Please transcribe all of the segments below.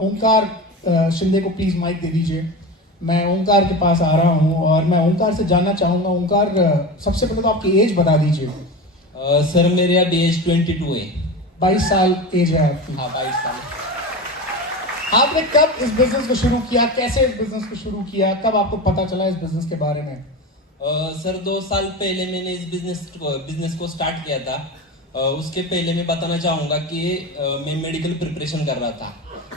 ओंकार शिंदे को please mic दे दीजिए। मैं ओंकार के पास आ रहा हूं और मैं ओंकार से जानना चाहूंगा, ओंकार सबसे पहले तो आपकी एज बता दीजिए। सर मेरे अभी एज 22 है। 22 साल एज है आपकी? हाँ 22 साल। आपने कब इस बिजनेस को शुरू किया, कैसे इस बिजनेस को शुरू किया, कब आपको पता चला इस बिजनेस के बारे में? सर 2 साल पहले मैंने इस बिजनेस को स्टार्ट किया था। उसके पहले मैं बताना चाहूँगा कि मैं मेडिकल प्रिपरेशन कर रहा था।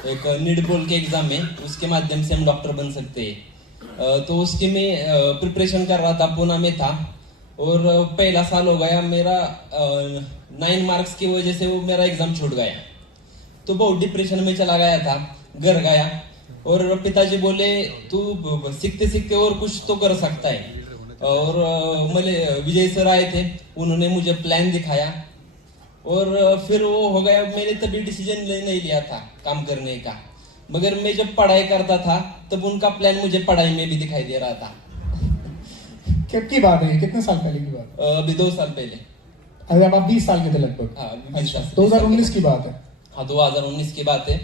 एक नीट बोल के एग्जाम है, उसके माध्यम से हम डॉक्टर बन सकते हैं। तो उसकी मैं प्रिपरेशन कर रहा था, पुणे में था। और पहला साल हो गया मेरा, 9 मार्क्स की वजह से वो मेरा एग्जाम छूट गया। तो बहुत डिप्रेशन में चला गया था। घर गया और पिताजी बोले तू सीखते सीखते और कुछ तो कर सकता है। और विजय सर आए थे, उन्होंने मुझे प्लान दिखाया और फिर वो हो गया। मैंने तभी डिसीजन नहीं लिया था काम करने का, मगर मैं जब पढ़ाई करता था तब उनका प्लान मुझे पढ़ाई में भी दिखाई दे रहा था। कब की बात है, कितने साल पहले की बात? अभी 2 साल पहले। अरे आप 20 साल के थे लगभग? हाँ, अच्छा, 2019 की बात है। हाँ 2019 की बात है।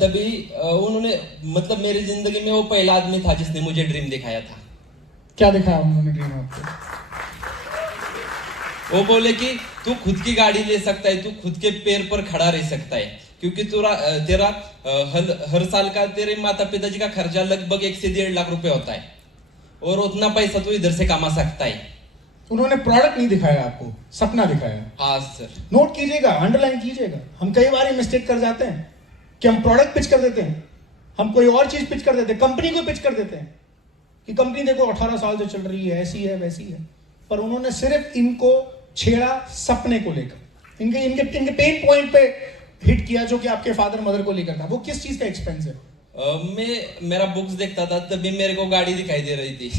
तभी उन्होंने मतलब मेरी जिंदगी में वो पहला आदमी था जिसने मुझे ड्रीम दिखाया था। क्या दिखाया उन्होंने ड्रीम आपको? वो बोले कि तू खुद की गाड़ी ले सकता है, तू खुद के पैर पर खड़ा रह सकता है, क्योंकि तेरा हर साल का तेरे माता पिताजी का खर्चा लगभग 1 से 1.5 लाख रुपए होता है और उतना पैसा तू इधर से कमा सकता है। उन्होंने प्रोडक्ट नहीं दिखाया आपको, सपना दिखाया। हाँ सर। नोट कीजिएगा, अंडरलाइन कीजिएगा। हम कई बार ये मिस्टेक कर जाते हैं कि हम प्रोडक्ट पिच कर देते हैं, हम कोई और चीज पिच कर देते हैं, कंपनी को पिच कर देते हैं कि कंपनी देखो 18 साल से चल रही है, ऐसी है वैसी है। पर उन्होंने सिर्फ इनको छेड़ा सपने को लेकर, इनके पेन पॉइंट पे हिट किया, जो कि आपके फादर मदर को लेकर था। वो किस चीज का एक्सपेंस है? मेरा बुक्स देखता था, तभी मेरे को गाड़ी दिखाई दे रही थी।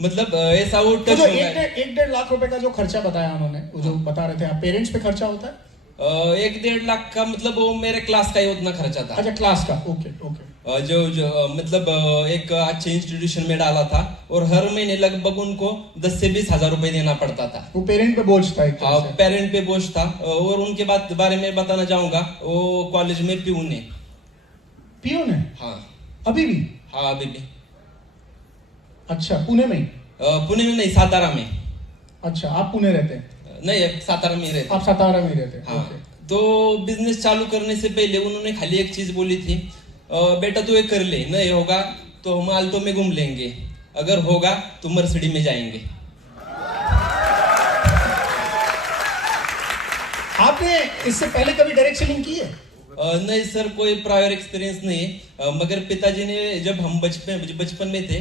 मतलब ऐसा वो टच हो गया। 1-1.5 लाख रुपए का जो खर्चा बताया उन्होंने, वो जो बता रहे थे आप, पेरेंट्स पे खर्चा होता है 1-1.5 लाख का, मतलब वो मेरे क्लास का ही उतना खर्चा था। अच्छा, क्लास का। Okay okay. जो मतलब एक अच्छे इंस्टीट्यूशन में डाला था और हर महीने लगभग उनको 10 से 20 हजार रुपए देना पड़ता था। वो पेरेंट पे बोझ था? पेरेंट पे बोझ था। और उनके बारे में बताना चाहूंगा, वो कॉलेज में प्यून है। प्यून है? हाँ अभी भी? हाँ अभी भी। अच्छा, पुणे में? पुणे में नहीं, सातारा में। अच्छा, आप पुणे रहते हैं? नहीं, सातारा में रहते। आप सातारा में रहते हैं? हाँ। तो बिजनेस चालू करने से पहले उन्होंने खाली एक चीज बोली थी, बेटा तू ये कर ले, नहीं होगा तो हम आल्टो में घूम लेंगे, अगर होगा तो मर्सिडी में जाएंगे। आपने इससे पहले कभी डायरेक्ट सेलिंग की है? नहीं सर, कोई प्रायर एक्सपीरियंस नहीं है। मगर पिताजी ने, जब हम बचपन में थे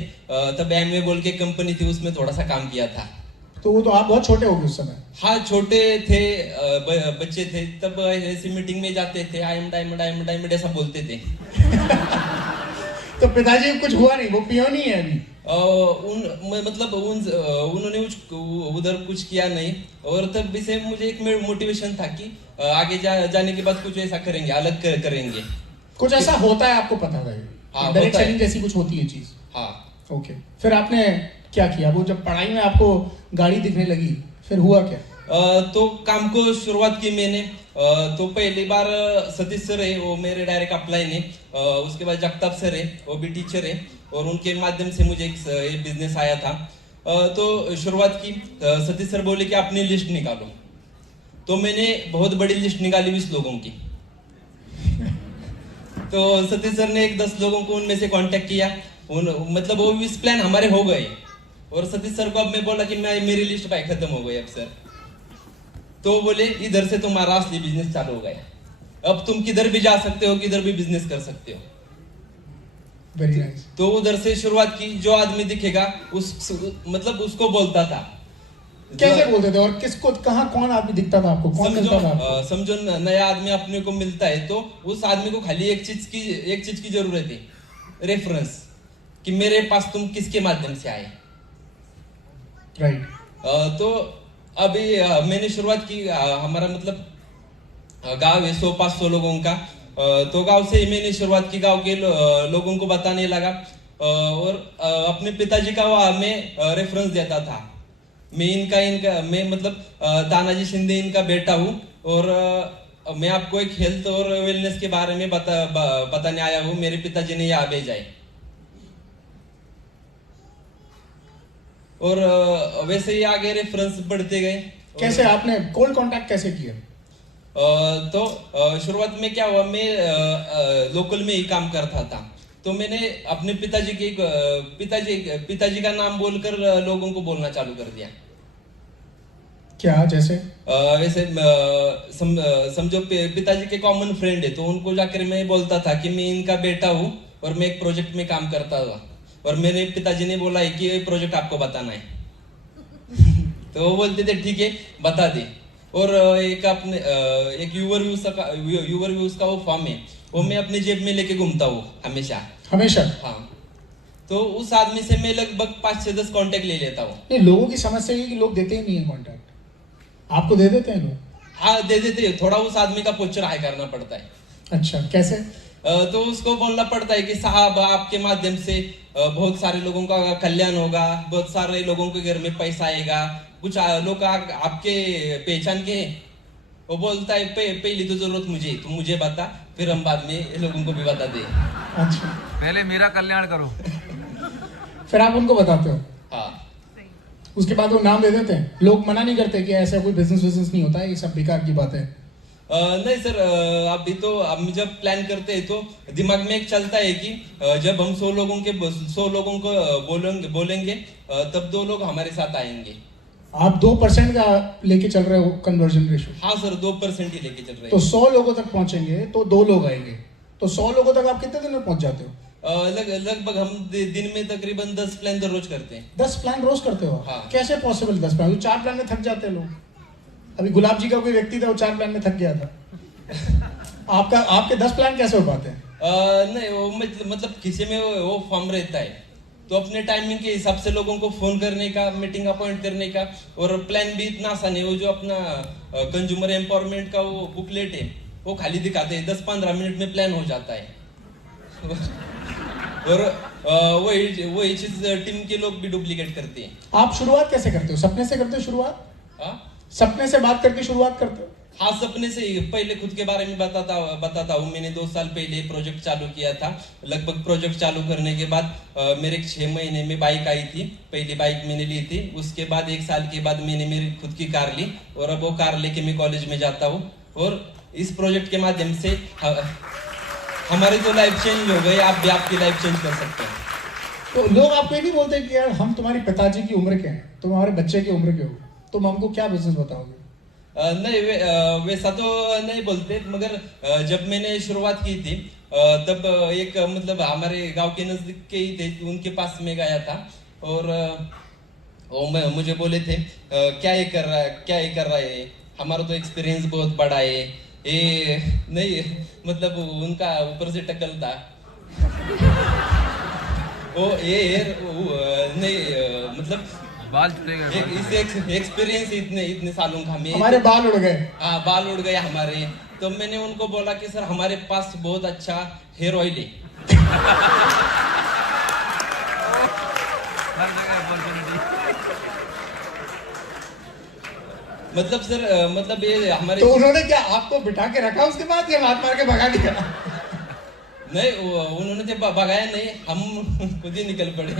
तब एमवे बोल के कंपनी थी, उसमें थोड़ा सा काम किया था। तो वो तो आप बहुत छोटे हो गए उस समय? हाँ छोटे थे, बच्चे थे तब। ऐसी मीटिंग में जाते थे, आई एम डायमंड ऐसा बोलते थे। तो पिताजी को कुछ हुआ नहीं? वो पियोन ही है अभी? उन्होंने उधर कुछ किया नहीं। और तब से मुझे एक मोटिवेशन था कि आगे जाने के बाद कुछ ऐसा करेंगे, अलग करेंगे। कुछ ऐसा होता है, आपको पता है? हाँ, डायरेक्ट सेलिंग जैसी कुछ होती है चीज? हाँ। ओके, फिर आपने क्या किया? वो जब पढ़ाई में आपको गाड़ी दिखने लगी, फिर हुआ क्या? तो काम को शुरुआत की मैंने। तो पहली बार सतीश सर है, वो मेरे डायरेक्ट अप्लाई ने। उसके बाद जगताप सर है, वो भी टीचर है, और उनके माध्यम से मुझे एक बिजनेस आया था। तो शुरुआत की, सतीश सर बोले कि अपनी लिस्ट निकालो। तो मैंने बहुत बड़ी लिस्ट निकाली 20 लोगों की। तो सतीश सर ने 10 लोगों को उनमें से कांटेक्ट किया, मतलब वो 20 प्लान हमारे हो गए। और सतीश सर को अब मैं बोला कि मेरी लिस्ट भाई खत्म हो गई अब सर। तो बोले इधर से तुम्हारा असली बिजनेस चालू हो गया, अब तुम किधर भी जा सकते हो, किधर भी बिजनेस कर सकते हो। Very nice. तो उधर से शुरुआत की। जो आदमी दिखेगा मतलब उसको बोलता था। कैसे बोलते थे और किसको, कहाँ कौन आदमी दिखता था आपको? कौन मिलता था आपको? समझो नया आदमी अपने को मिलता है तो उस आदमी को खाली एक चीज की जरूरत है, रेफरेंस, कि मेरे पास तुम किसके माध्यम से आए। राइट। तो अभी मैंने शुरुआत की। हमारा मतलब गांव है 100-500 लोगों का। तो गांव से मैंने शुरुआत की, गांव के लोगों को बताने लगा। और अपने पिताजी का वो हमें रेफरेंस देता था। मैं मतलब तानाजी शिंदे इनका बेटा हूँ। और मैं आपको एक हेल्थ और वेलनेस के बारे में बताने आया हूँ। मेरे पिताजी ने यहाँ भेजा है। और वैसे ही आगे रेफरेंस बढ़ते गए। कैसे आपने कोल्ड कांटेक्ट कैसे किया? तो शुरुआत में क्या हुआ, मैं लोकल में ही काम करता था, तो मैंने अपने पिताजी का नाम बोलकर लोगों को बोलना चालू कर दिया। क्या जैसे? वैसे समझो पिताजी के कॉमन फ्रेंड है, तो उनको जाकर मैं बोलता था कि मैं इनका बेटा हूँ और मैं एक प्रोजेक्ट में काम करता था, और मेरे पिताजी ने बोला है कि ये प्रोजेक्ट आपको बताना है। तो वो बोलते थे ठीक है बता दे। और एक यूवरव्यूज का वो फॉर्म है, वो मैं अपने जेब में लेके घूमता हूँ हमेशा। हाँ, तो उस आदमी से मैं लगभग 5 से 10 कांटेक्ट ले लेता हूँ। नहीं, लोगों की समस्या है कि लोग देते ही नहीं है कांटेक्ट। आपको दे देते हैं लोग? हाँ दे देते हैं, थोड़ा उस आदमी का पोस्चर हाई करना पड़ता है। अच्छा, कैसे? तो उसको बोलना पड़ता है कि साहब आपके माध्यम से बहुत सारे लोगों का कल्याण होगा, बहुत सारे लोगों के घर में पैसा आएगा, कुछ लोग आपके पहचान के हैं। वो बोलता है पहली तो जरूरत मुझे, तू मुझे बता, फिर हम बाद में लोगों को भी बता दे। अच्छा, पहले मेरा कल्याण करो। फिर आप उनको बताते हो? हाँ। उसके बाद वो नाम दे देते हैं? लोग मना नहीं करते कि ऐसा कोई बिजनेस नहीं होता है, ये सब बेकार की बात है? नहीं सर, अभी तो हम जब प्लान करते हैं तो दिमाग में एक चलता है कि जब हम 100 लोगों को बोलेंगे तब 2 लोग हमारे साथ आएंगे। आप 2% का लेके चल रहे हो कन्वर्जन रेशियो? हाँ सर, 2% ही लेके चल रहे हैं। तो 100 लोगों तक पहुंचेंगे तो 2 लोग आएंगे, तो 100 लोगों तक आप कितने दिन में पहुंच जाते हो? लगभग हम दिन में तकरीबन 10 प्लान रोज करते हैं। 10 प्लान रोज करते हो? हाँ। कैसे पॉसिबल 10 प्लान? 4 प्लान में थक जाते हैं लोग। अभी गुलाब जी का कोई व्यक्ति था, वो 4 प्लान में थक गया था। आपके 10 प्लान कैसे हो पाते हैं? नहीं, वो मतलब किसी में वो फॉर्म रहता है, तो अपने टाइमिंग के हिसाब से लोगों को फोन करने का, मीटिंग अपॉइंट करने का, और प्लान भी इतना आसान है। वो जो अपना कंज्यूमर एम्पावरमेंट का वो बुकलेट है, वो खाली दिखाते हैं, 10-15 मिनट में प्लान हो जाता है। और वही चीज टीम के लोग भी डुप्लीकेट करते हैं। आप शुरुआत कैसे करते हो? सपने से करते हो शुरुआत? सपने से बात करके शुरुआत करते हो? हाँ, सपने से ही। पहले खुद के बारे में बताता हूँ। मैंने 2 साल पहले प्रोजेक्ट चालू किया था। लगभग प्रोजेक्ट चालू करने के बाद मेरे 6 महीने में बाइक आई थी। पहली बाइक मैंने ली थी। उसके बाद 1 साल के बाद मैंने मेरी खुद की कार ली, और अब वो कार लेके मैं कॉलेज में जाता हूँ। और इस प्रोजेक्ट के माध्यम से हमारी तो लाइफ चेंज हो गई, आप भी आपकी लाइफ चेंज कर सकते हैं। तो लोग आपको ये नहीं बोलते कि यार हम तुम्हारे पिताजी की उम्र के हैं, तुम हमारे बच्चे की उम्र के हो, तुम हमको क्या बिजनेस बताओगे? नहीं, वैसा तो नहीं बोलते, मगर जब मैंने शुरुआत की थी तब एक मतलब हमारे गांव के नजदीक के ही थे, उनके पास में गया था, और वो मुझे बोले थे क्या ये कर रहा है, हमारा तो एक्सपीरियंस बहुत बड़ा है। ये नहीं, मतलब उनका ऊपर से टकल था। वो ये नहीं, मतलब बाल जुड़े गए। इस एक्सपीरियंस इतने सालों का हमें, हमारे बाल उड़ गए। हाँ, बाल उड़ गए हमारे। तो मैंने उनको बोला कि सर हमारे पास बहुत अच्छा हेयर ऑयल है। मतलब सर, मतलब ये हमारे। तो उन्होंने क्या आपको बिठा के रखा उसके बाद, या हाथ मार के भगा दिया? नहीं, उन्होंने तो भगाया नहीं, हम खुद ही निकल पड़े।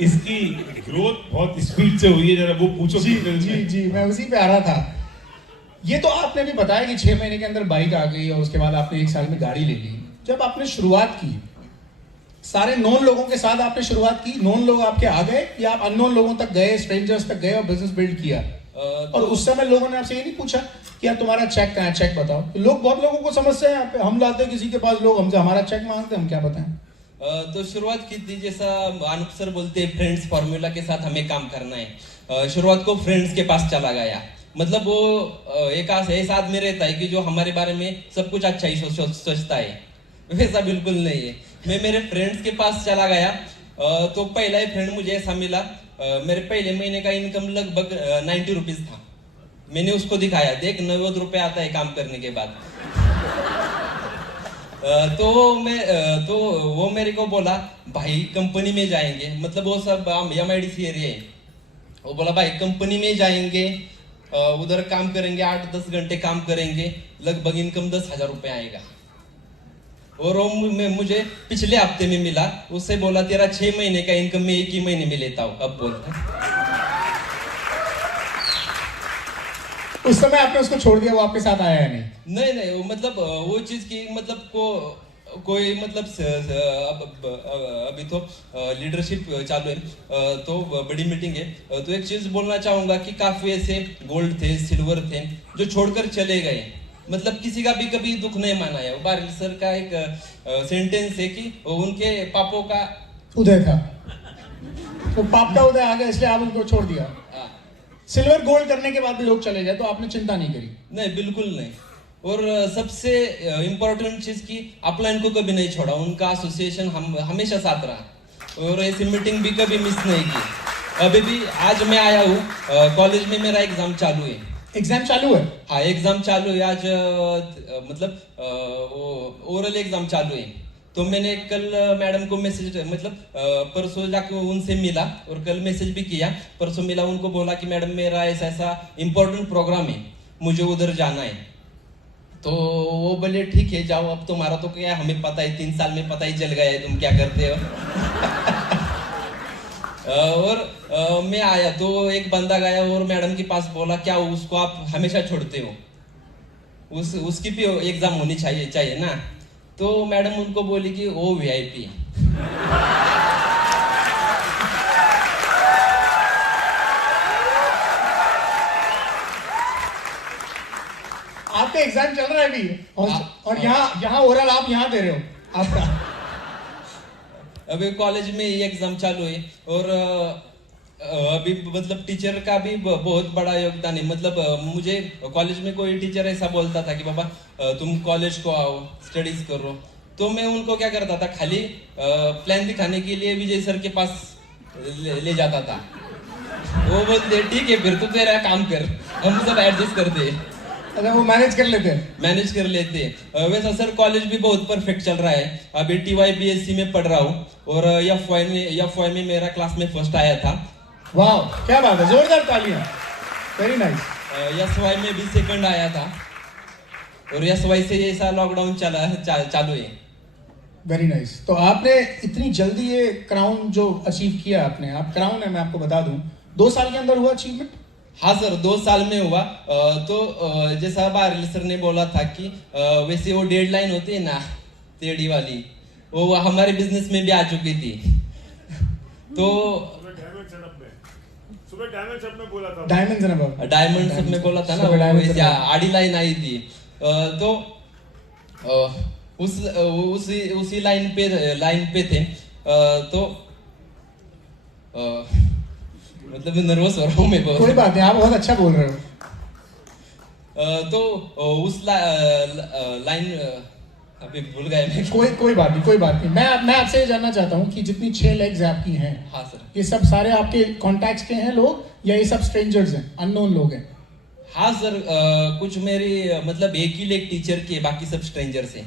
इसकी ग्रोथ बहुत स्पीड से हुई है, जरा वो पूछो। जी, मैं उसी पे आ रहा था। ये तो आपने भी बताया कि 6 महीने के अंदर बाइक आ गई, और उसके बाद आपने 1 साल में गाड़ी ले ली। जब आपने शुरुआत की, सारे नॉन लोगों के साथ आपने शुरुआत की, नॉन लोग आपके आ गए, या आप अननोन लोगों तक गए, स्ट्रेंजर्स तक गए और बिजनेस बिल्ड किया? और उस समय लोगों ने आपसे ये नहीं पूछा कि यार तुम्हारा चेक कहाँ है, चेक बताओ? लोग, बहुत लोगों को समस्या है यहाँ पे, हम लाते किसी के पास, लोग हमसे हमारा चेक मांगते, हम क्या बताएं? तो शुरुआत की थी, जैसा अनूप सर बोलते हैं, फ्रेंड्स फार्मूला के साथ हमें काम करना है। शुरुआत को फ्रेंड्स के पास चला गया। मतलब वो एक ऐसा आदमी रहता है कि जो हमारे बारे में सब कुछ अच्छा ही सोचता है, वैसा बिल्कुल नहीं है। मैं मेरे फ्रेंड्स के पास चला गया, तो पहला ही फ्रेंड मुझे ऐसा मिला, मेरे पहले महीने का इनकम लगभग 90 रुपीज था। मैंने उसको दिखाया, देख 90 रुपये आता है काम करने के बाद। तो वो मेरे को बोला भाई कंपनी में जाएंगे, मतलब वो सब MIDC एरिया है, वो बोला भाई कंपनी में जाएंगे, उधर काम करेंगे, 8-10 घंटे काम करेंगे, लगभग इनकम 10,000 रुपये आएगा। और वो मुझे पिछले हफ्ते में मिला, उससे बोला तेरा 6 महीने का इनकम मैं 1 ही महीने में लेता हूँ। अब बोलता उस समय आपने उसको छोड़ दिया, वो आपके साथ आया है नहीं? नहीं, वो मतलब वो चीज की मतलब कोई मतलब अभी तो लीडरशिप चालू है, तो बड़ी मीटिंग है, तो एक चीज बोलना चाहूंगा कि काफी ऐसे गोल्ड थे, सिल्वर थे जो छोड़कर चले गए, मतलब किसी का भी कभी दुख नहीं माना है। बारिल सर का एक सेंटेंस है कि उनके पापों का उदय था, तो पाप का उदय आ गया, इसलिए आप उनको छोड़ दिया। सिल्वर गोल्ड करने के बाद भी लोग चले गए, तो आपने चिंता नहीं करी? नहीं, बिल्कुल नहीं। और सबसे इम्पोर्टेंट चीज की अपलाइन को कभी नहीं छोड़ा, उनका एसोसिएशन हम हमेशा साथ रहा और ऐसी मीटिंग भी कभी मिस नहीं की। अभी भी आज मैं आया हूँ, कॉलेज में मेरा एग्जाम चालू है। एग्जाम चालू है? हाँ, एग्जाम चालू है आज, मतलब वो ओरल एग्जाम चालू है। तो मैंने कल मैडम को मैसेज मतलब परसों जाकर उनसे मिला और कल मैसेज भी किया। परसों मिला, उनको बोला कि मैडम मेरा ऐसा इम्पोर्टेंट प्रोग्राम है, मुझे उधर जाना है। तो वो बोले ठीक है जाओ, अब तुम्हारा तो क्या हमें पता है, 3 साल में पता ही चल गया है तुम क्या करते हो। और मैं आया तो एक बंदा गया और मैडम के पास बोला क्या उसको आप हमेशा छोड़ते हो, उसकी भी एग्जाम होनी चाहिए ना। तो मैडम उनको बोली कि वो VIP है। आपका एग्जाम चल रहा है अभी, और यहाँ ओरल आप यहाँ दे रहे हो आपका? अभी कॉलेज में ये एग्जाम चालू है और अभी मतलब टीचर का भी बहुत बड़ा योगदान है। मतलब मुझे कॉलेज में कोई टीचर ऐसा बोलता था कि बाबा तुम कॉलेज को आओ, स्टडीज करो, तो मैं उनको क्या करता था, खाली प्लान दिखाने के लिए विजय सर के पास ले जाता था। वो बोलते ठीक है फिर तू तेरा काम कर, हम सब एडजस्ट करते। अच्छा, वो मैनेज कर लेते हैं? मैनेज कर लेते। वैसा सर कॉलेज भी बहुत परफेक्ट चल रहा है। अभी TYBSC में पढ़ रहा हूँ और FY में मेरा क्लास में फर्स्ट आया था। वाह, क्या बात है, जोरदार तालियां, वेरी नाइस। SY में भी सेकंड आया था और SY से ये साल लॉकडाउन चालू है। Very nice. तो आपने इतनी जल्दी ये क्राउन जो अचीव किया आपने, आप क्राउन है, मैं आपको बता दूं 2 साल के अंदर हुआ अचीवमेंट? हाँ सर, 2 साल में हुआ। तो जैसा बारिल सर ने बोला था कि वैसे वो डेडलाइन होती है ना टेढ़ी वाली, वो हमारे बिजनेस में भी आ चुकी थी। तो सुबह डायमंड सब में बोला था, डायमंड सब में बोला था ना, वैसे आड़ी लाइन आई थी। तो उसी लाइन पे थे। तो मतलब नर्वस हो रहा हूँ मैं बहुत। कोई बात नहीं, आप बहुत अच्छा बोल रहे हो। तो उस लाइन अभी भूल गए मैं। कोई बात नहीं। मैं आपसे ये जानना चाहता हूँ कि जितनी 6 लेग्स आपकी हैं, हाँ सर, ये सब सारे आपके कॉन्टैक्ट्स के हैं लोग, या ये सब स्ट्रेंजर्स हैं, अननोन लोग हैं? हाँ सर, कुछ मेरी मतलब एक ही लेग टीचर की है, बाकी सब स्ट्रेंजर्स हैं।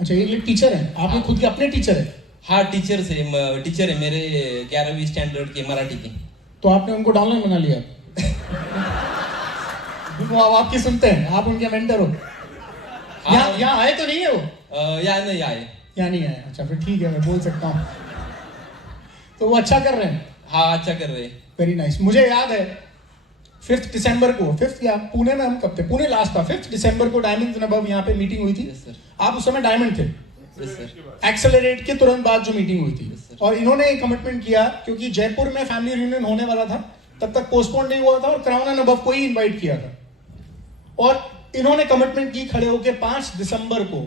अच्छा, एक लेग टीचर है आपके? हाँ। खुद के अपने टीचर है? हाँ, टीचर है मेरे 11वीं स्टैंडर्ड के मराठी के। तो आपने उनको डाउनलाइन बना लिया? वो आपकी सुनते हैं, आप उनके मेंटर हो? हाँ। यहाँ आए तो नहीं है वो? यहाँ नहीं आए। यहाँ नहीं आए, अच्छा फिर ठीक है, मैं बोल सकता हूँ। तो वो अच्छा कर रहे हैं? हाँ, अच्छा कर रहे हैं। Very nice. मुझे याद है 5 दिसंबर को, 5 या पुणे में हम कब थे, पुणे लास्ट था, 5 दिसंबर को डायमंड्स एंड अबव यहाँ पे मीटिंग हुई थी। Yes sir. आप उस समय डायमंड थे? Yes sir. एक्सेलरेट के तुरंत बाद जो मीटिंग हुई थी, Yes, sir. और इन्होंने कमिटमेंट किया, क्योंकि जयपुर में फैमिली रियूनियन होने वाला था, तब तक पोस्टपोन नहीं हुआ था और क्राउन एंड अबव को ही इनवाइट किया था। और इन्होंने कमिटमेंट की खड़े होकर 5 दिसंबर को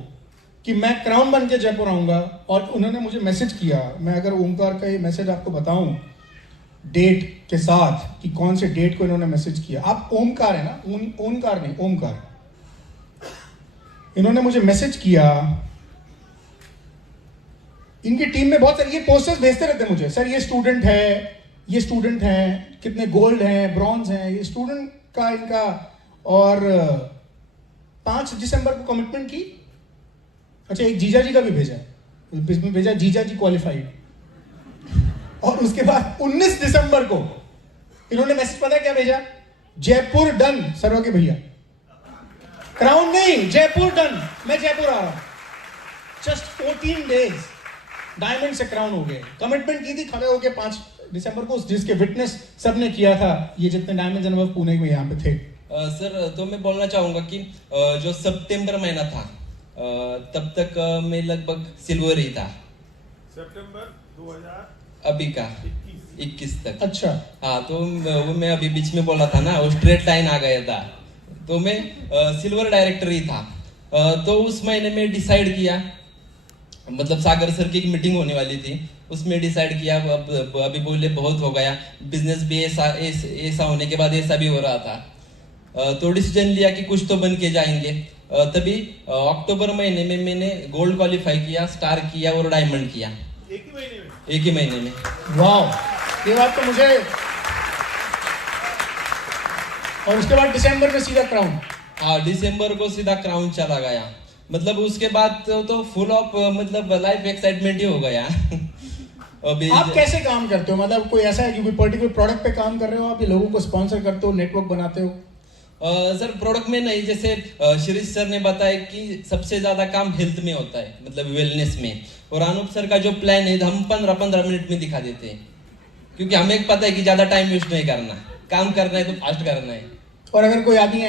कि मैं क्राउन बन के जयपुर आऊंगा। और उन्होंने मुझे मैसेज किया, मैं अगर ओमकार का ये मैसेज आपको बताऊं डेट के साथ कि कौन से डेट को इन्होंने मैसेज किया। आप ओमकार है ना? ओमकार नहीं, ओमकार। इन्होंने मुझे मैसेज किया, इनकी टीम में बहुत सारे ये पोस्टर्स भेजते रहते हैं मुझे, सर ये स्टूडेंट है, कितने गोल्ड हैं, ब्रॉन्ज हैं, ये स्टूडेंट का इनका। और 5 दिसंबर को कमिटमेंट की। अच्छा, एक जीजा जी का भी भेजा, जीजा जी क्वालिफाइड। और उसके बाद 19 दिसंबर को इन्होंने मैसेज पता क्या भेजा? जयपुर डन सरोगे भैया, क्राउन नहीं, जयपुर डन, मैं जयपुर आ रहा हूं। जस्ट 14 डेज डायमंड से क्राउन हो गए। कमिटमेंट की थी खड़े होके 5 दिसंबर को, जिसके विटनेस सबने किया था, ये जितने डायमंड अनुभव पुणे में यहाँ पे थे। सर तो मैं बोलना चाहूंगा कि जो सितंबर महीना था तब तक मैं लगभग सिल्वर ही था। सितंबर 2021 अभी का 21 तक। अच्छा, हाँ, तो वो मैं अभी बीच में बोला था ना, वो स्ट्रेट लाइन आ गया था, तो मैं सिल्वर डायरेक्टर ही था। तो उस महीने में डिसाइड किया, मतलब सागर सर की एक मीटिंग होने वाली थी, उसमें डिसाइड किया। अब अभी बोले बहुत हो गया, बिजनेस भी ऐसा होने के बाद ऐसा भी हो रहा था, तो डिसीजन लिया कि कुछ तो बन के जाएंगे। तभी अक्टूबर महीने में मैंने गोल्ड क्वालिफाई किया, स्टार किया और डायमंड किया एक ही महीने में। वाह, ये बात तो मुझे। और उसके बाद दिसंबर में सीधा क्राउन। हाँ, दिसंबर को सीधा क्राउन चला गया। मतलब उसके बाद तो फुल ऑफ मतलब लाइफ एक्साइटमेंट ही हो गया। अभी आप कैसे काम करते हो? मतलब कोई ऐसा है कि कोई पर्टिकुलर प्रोडक्ट पे काम कर रहे हो आप, या लोगों को स्पॉन्सर करते हो, नेटवर्क बनाते हो? सर प्रोडक्ट में नहीं, जैसे शिरीष सर ने बताया कि सबसे ज्यादा काम हेल्थ में होता है, मतलब वेलनेस में, और अनूप सर का जो प्लान है हम 15-15 मिनट में दिखा देते हैं, क्योंकि हमें एक पता है कि ज्यादा टाइम वेस्ट नहीं करना, काम करना है तो फास्ट करना है। और अगर कोई आदमी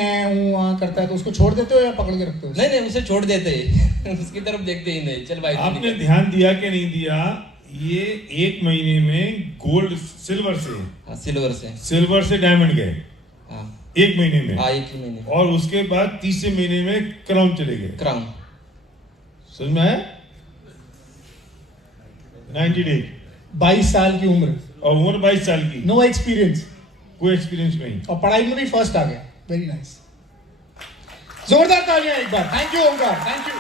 वहाँ करता है तो उसको छोड़ देते हो या पकड़ के रखते हो? नहीं, उसे छोड़ देते हैं। उसकी तरफ देखते ही नहीं, चल भाई। आपने ध्यान दिया कि नहीं दिया, ये 1 महीने में गोल्ड सिल्वर से, हाँ, सिल्वर से डायमंड गए हाँ 1 महीने में। हाँ, एक ही महीने। और उसके बाद तीसरे महीने में क्राउन चले गए। क्राउन समझ में आया? 90 डेज 22 साल की उम्र, और उम्र 22 साल की, नो एक्सपीरियंस, कोई एक्सपीरियंस नहीं। और पढ़ाई में भी फर्स्ट आ गया। वेरी नाइस, जोरदार तालियां एक बार। Thank you Omkar, thank you.